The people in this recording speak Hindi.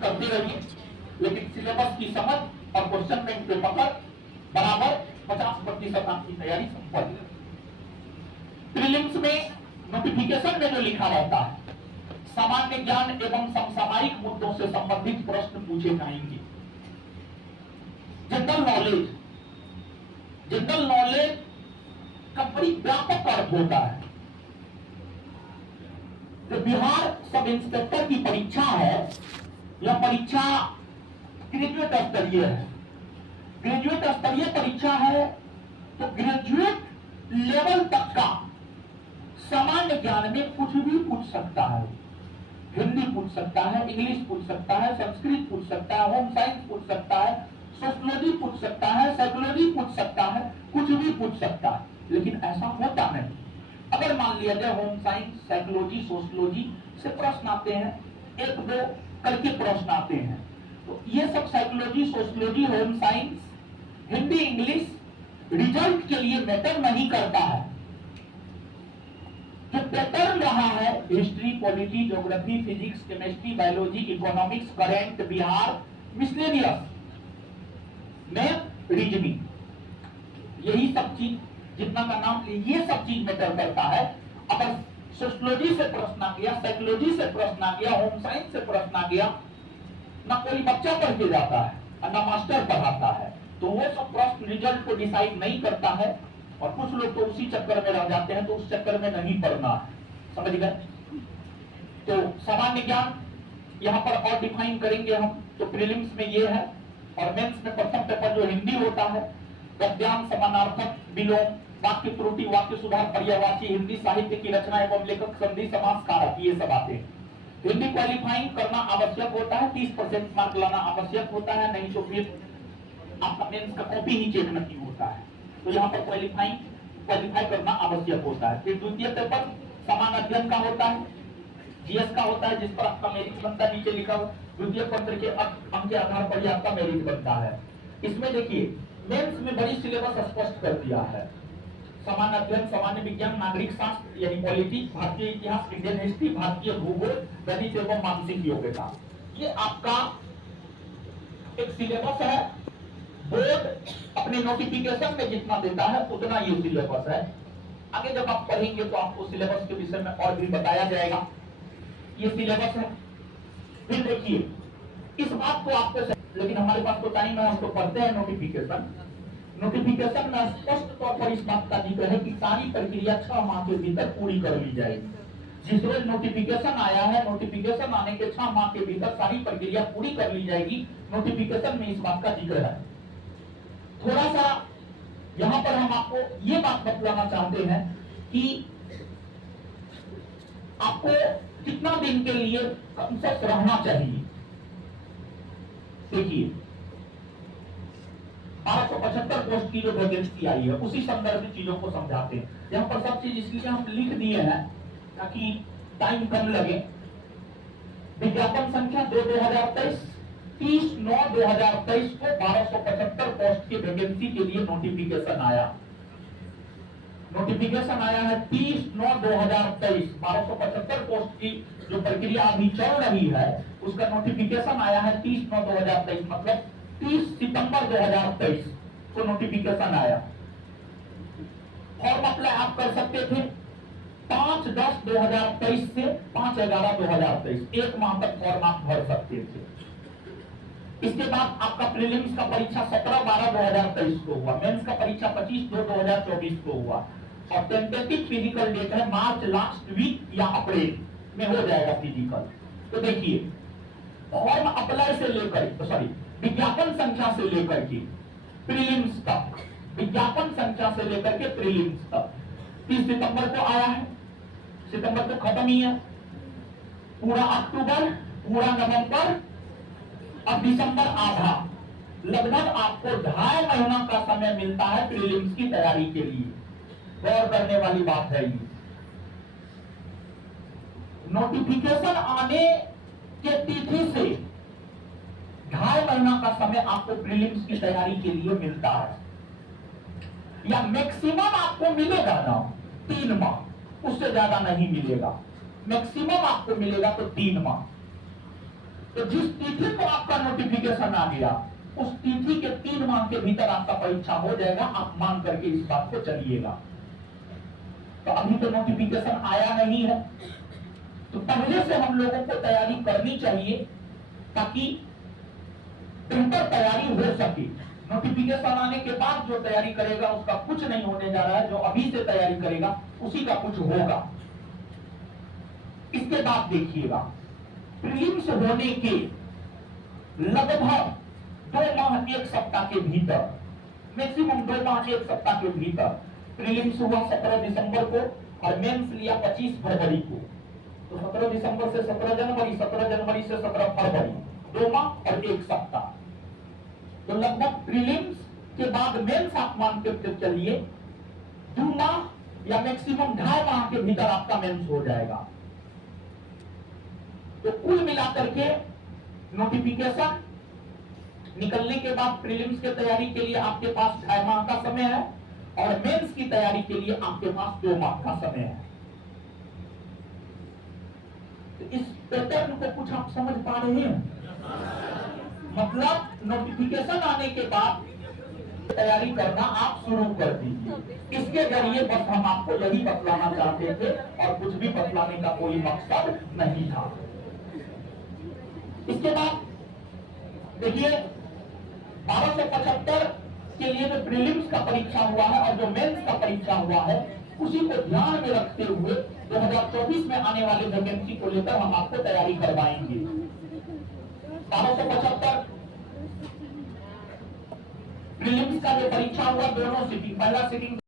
करते रहिए, लेकिन सिलेबस की समझ और क्वेश्चन बैंक पे पकड़ बराबर 50% आपकी तैयारी संपन्न है। प्रीलिम्स में नोटिफिकेशन में जो लिखा रहता है, सामान्य ज्ञान एवं समसामयिक मुद्दों से संबंधित प्रश्न पूछे जाएंगे। जनरल नॉलेज, जनरल नॉलेज का बड़ी व्यापक अर्थ होता है। जो बिहार सब इंस्पेक्टर की परीक्षा है, यह परीक्षा ग्रेजुएट स्तरीय है। ग्रेजुएट स्तरीय परीक्षा है, तो ग्रेजुएट लेवल तक का सामान्य ज्ञान में कुछ भी पूछ सकता है। हिंदी पूछ सकता है, इंग्लिश पूछ सकता है, संस्कृत पूछ सकता है, होम साइंस पूछ सकता है, सोशियोलॉजी पूछ सकता है, साइकोलॉजी पूछ सकता है, कुछ भी पूछ सकता है। लेकिन ऐसा होता नहीं। अगर मान लिया जाए होम साइंस, साइकोलॉजी, सोशियोलॉजी से प्रश्न आते हैं, एक दो करके प्रश्न आते हैं, तो ये सब psychology, sociology, home science, Hindi, English result के लिए मैटर नहीं करता है। जो पैटर्न रहा है history, polity, geography, physics, chemistry, biology, economics, current, Bihar, miscellaneous, math, reasoning, यही सब चीज जितना का नाम ये सब चीज मैटर करता है। अगर सोशियोलॉजी से प्रश्न आ गया, साइकोलॉजी से प्रश्न आ गया, होम साइंस से प्रश्न आ गया, ना कोई बच्चा पढ़ के जाता है और ना मास्टर पढ़ाता है, तो वो सब प्रश्न रिजल्ट को डिसाइड नहीं करता है। और कुछ लोग तो उसी चक्कर में रह जाते हैं, तो उस चक्कर में नहीं पढ़ना है। समझ गए? तो सामान्य ज्ञान यहाँ पर और डिफाइन करेंगे हम। तो प्रीलिम्स में ये है, और मेंस में प्रथम पेपर जो हिंदी होता है, गद्यांश, समानार्थक, विलोम, वाक्य त्रुटि, वाक्य सुधार, पर्यायवाची, हिंदी साहित्य की रचना एवं लेखक, संधि, समास, कारक, ये सब आते हैं। हिंदी क्वालिफाइंग करना आवश्यक होता है, 30% मार्क लाना आवश्यक होता है, नहीं तो फिर आपका मेंस का कॉपी ही चेक नहीं होता है। तो यहाँ पर क्वालिफाई करना आवश्यक होता है। फिर द्वितीय पेपर समान अध्ययन का होता है, जीएस का होता है, जिस पर आपका मेरिट बनता है, नीचे लिखा हुआ द्वितीय पत्र के अंक के आधार पर ही आपका मेरिट बनता है। इसमें देखिए मेंस में बड़ी सिलेबस स्पष्ट कर दिया है। समान अध्ययन, सामान्य विज्ञान, नागरिक शास्त्र यानी पॉलिटी, भारतीय इतिहास, इंडियन हिस्ट्री, भारतीय भूगोल, गणित एवं मानसिक योग्यता, ये आपका एक सिलेबस है। बोर्ड अपने नोटिफिकेशन में जितना देता है उतना ये सिलेबस है। आगे जब आप पढ़ेंगे तो आपको सिलेबस के विषय में और भी बताया जाएगा। ये सिलेबस है। फिर देखिए इस बात को आपको, लेकिन हमारे पास तो टाइम है, हम तो पढ़ते हैं नोटिफिकेशन। नोटिफिकेशन में स्पष्ट तौर पर इस बात का जिक्र है कि सारी प्रक्रिया 6 माह के भीतर पूरी कर ली जाएगी। जिस रोज नोटिफिकेशन आया है, नोटिफिकेशन आने के 6 माह के भीतर सारी प्रक्रिया पूरी कर ली जाएगी। नोटिफिकेशन में इस बात का जिक्र है। थोड़ा सा यहां पर हम आपको ये बात बतलाना चाहते हैं कि आपको कितना दिन के लिए कंसर्ट रहना चाहिए। देखिए 1275 पोस्ट की जो वैकेंसी आई है, उसी संदर्भ में चीजों को समझाते हैं। यहाँ पर सब चीज इसलिए हम लिख दिए हैं ताकि टाइम कम लगे। विज्ञापन संख्या 2/2023, 30/9/2023 को 1275 पोस्ट की वैकेंसी के लिए नोटिफिकेशन आया। नोटिफिकेशन आया है 30/9/2023। 1275 पोस्ट की जो प्रक्रिया अभी चल रही है, उसका नोटिफिकेशन आया है 30/9/2023, मतलब 30 सितंबर 2023 को नोटिफिकेशन आया। फॉर्म अप्लाई आप कर सकते थे 5/10/2023 से 5/11/2023, एक माह तक फॉर्म आप भर सकते थे। इसके बाद आपका प्रीलिम्स का परीक्षा 17/12/2023 को हुआ, मेंस का परीक्षा 25/2/2024 को हुआ, और टेंटेटिव फिजिकल डेट है मार्च लास्ट वीक या अप्रैल में हो जाएगा फिजिकल। तो देखिए फॉर्म अप्लाई से लेकर विज्ञापन संख्या से लेकर के प्रीलिम्स तक, विज्ञापन संख्या से लेकर के प्रीलिम्स तक 30 सितंबर को आया है। सितंबर तो खत्म ही है, पूरा अक्टूबर, पूरा नवंबर, अब दिसंबर आधा, लगभग आपको 2.5 महीना का समय मिलता है प्रीलिम्स की तैयारी के लिए। गौर करने वाली बात है ये। नोटिफिकेशन आने के तिथि से 2.5 महीना का समय आपको प्रीलिम्स की तैयारी के लिए मिलता है, या मैक्सिमम आपको मिलेगा ना 3 माह, उससे ज्यादा नहीं मिलेगा। मैक्सिमम आपको मिलेगा तो 3 माह। तो जिस तिथि को आपका नोटिफिकेशन आ गया, उस तिथि के 3 माह के भीतर आपका परीक्षा हो जाएगा। आप मान करके इस बात को चलिएगा। तो अभी तो नोटिफिकेशन आया नहीं है, तो पहले से हम लोगों को तैयारी करनी चाहिए ताकि बेहतर तैयारी हो सके। नोटिफिकेशन आने के बाद जो तैयारी करेगा उसका कुछ नहीं होने जा रहा है, जो अभी से तैयारी करेगा उसी का कुछ होगा। इसके बाद देखिएगा, प्रीलिम्स होने के लगभग 2 माह 1 सप्ताह के भीतर, मैक्सिमम 2 माह 1 सप्ताह के भीतर प्रीलिम्स हुआ 17 दिसंबर को और मेंस लिया 25 फरवरी को। तो 17 दिसंबर से 17 जनवरी, 17 जनवरी से 17 फरवरी, 2 माह और 1 सप्ताह। तो लगभग प्रीलिम्स के बाद मेंस आप मान के चलिए 2 माह या मैक्सिमम 2.5 माह के भीतर आपका मेंस हो जाएगा। तो कुल मिलाकर के नोटिफिकेशन निकलने के बाद प्रीलिम्स की तैयारी के लिए आपके पास 2.5 माह का समय है और मेंस की तैयारी के लिए आपके पास 2 माह का समय है। तो इस पैटर्न को कुछ आप समझ पा रहे हैं? मतलब नोटिफिकेशन आने के बाद तैयारी करना आप शुरू कर दीजिए। इसके जरिए बस हम आपको यही बतलाना चाहते थे और कुछ भी बतलाने का कोई मकसद नहीं था। इसके बाद देखिए 1275 के लिए जो प्रीलिम्स का परीक्षा हुआ है और जो मेंस का परीक्षा हुआ है, उसी को ध्यान में रखते हुए 2024 में आने वाले वैकेंसी को लेकर हम आपको तैयारी करवाएंगे। 1275 प्रीलिम्स का जो परीक्षा हुआ, दोनों सिटिंग, पहला सिटिंग